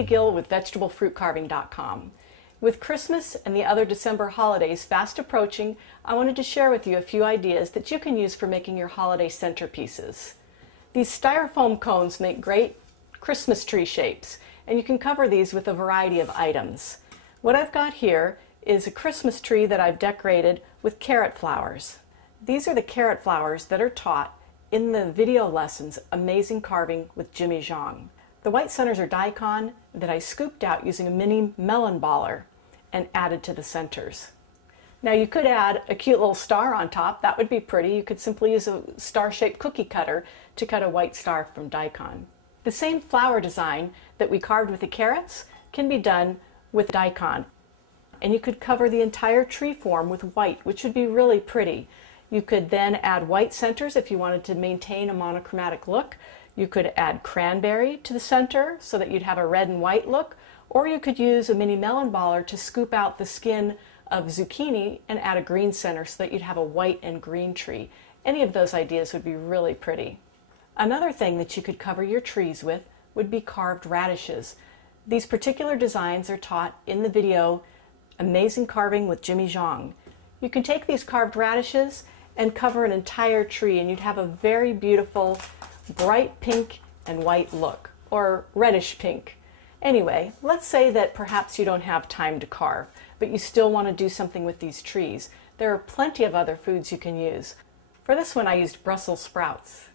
to gill with vegetableFruitCarving.com. With Christmas and the other December holidays fast approaching, I wanted to share with you a few ideas that you can use for making your holiday centerpieces. These styrofoam cones make great Christmas tree shapes, and you can cover these with a variety of items. What I've got here is a Christmas tree that I've decorated with carrot flowers. These are the carrot flowers that are taught in the video lessons Amazing Carving with Jimmy Zhang. The white centers are daikon that I scooped out using a mini melon baller and added to the centers. Now you could add a cute little star on top. That would be pretty. You could simply use a star-shaped cookie cutter to cut a white star from daikon. The same flower design that we carved with the carrots can be done with daikon. And you could cover the entire tree form with white, which would be really pretty. You could then add white centers if you wanted to maintain a monochromatic look. You could add cranberry to the center so that you'd have a red and white look, or you could use a mini melon baller to scoop out the skin of zucchini and add a green center so that you'd have a white and green tree. Any of those ideas would be really pretty. Another thing that you could cover your trees with would be carved radishes. These particular designs are taught in the video Amazing Carving with Jimmy Zhang. You can take these carved radishes and cover an entire tree, and you'd have a very beautiful bright pink and white look, or reddish pink. Anyway, let's say that perhaps you don't have time to carve, but you still want to do something with these trees. There are plenty of other foods you can use. For this one I used Brussels sprouts.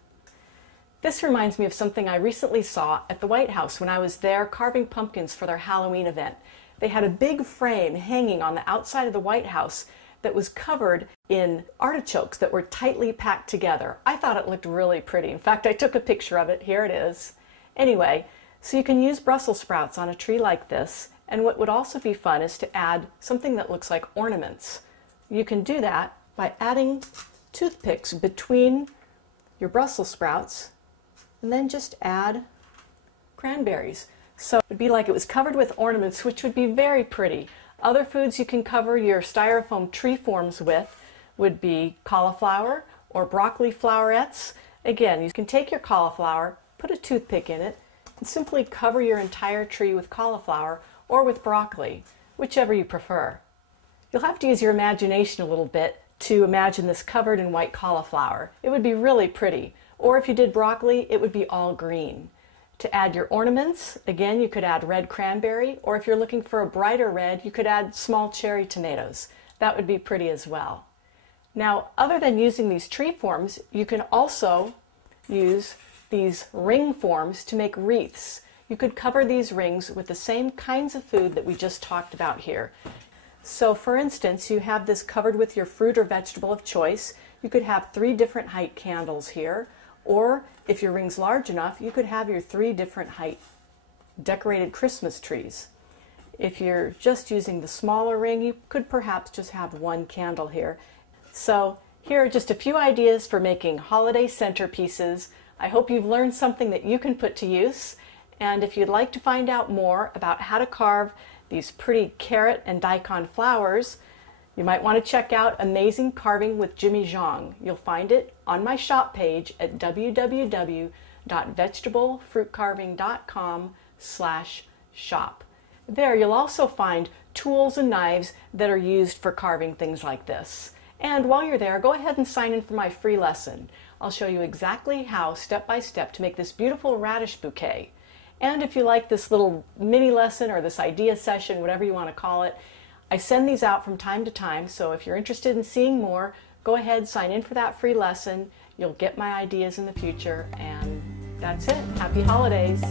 This reminds me of something I recently saw at the White House when I was there carving pumpkins for their Halloween event. They had a big frame hanging on the outside of the White House that was covered in artichokes that were tightly packed together. I thought it looked really pretty. In fact, I took a picture of it. Here it is. Anyway, so you can use Brussels sprouts on a tree like this, and what would also be fun is to add something that looks like ornaments. You can do that by adding toothpicks between your Brussels sprouts, and then just add cranberries. So it would be like it was covered with ornaments, which would be very pretty. Other foods you can cover your styrofoam tree forms with would be cauliflower or broccoli flowerets. Again, you can take your cauliflower, put a toothpick in it, and simply cover your entire tree with cauliflower or with broccoli, whichever you prefer. You'll have to use your imagination a little bit to imagine this covered in white cauliflower. It would be really pretty. Or if you did broccoli, it would be all green. To add your ornaments, again, you could add red cranberry, or if you're looking for a brighter red, you could add small cherry tomatoes. That would be pretty as well. Now, other than using these tree forms, you can also use these ring forms to make wreaths. You could cover these rings with the same kinds of food that we just talked about here. So for instance, you have this covered with your fruit or vegetable of choice. You could have 3 different height candles here. Or if your ring's large enough, you could have your 3 different height decorated Christmas trees. If you're just using the smaller ring, you could perhaps just have 1 candle here. So here are just a few ideas for making holiday centerpieces. I hope you've learned something that you can put to use. And if you'd like to find out more about how to carve these pretty carrot and daikon flowers, you might want to check out Amazing Carving with Jimmy Zhang. You'll find it on my shop page at www.vegetableFruitCarving.com/shop. There you'll also find tools and knives that are used for carving things like this. And while you're there, go ahead and sign in for my free lesson. I'll show you exactly how, step by step, to make this beautiful radish bouquet. And if you like this little mini lesson or this idea session, whatever you want to call it, I send these out from time to time, so if you're interested in seeing more, go ahead, sign in for that free lesson. You'll get my ideas in the future, and that's it. Happy holidays!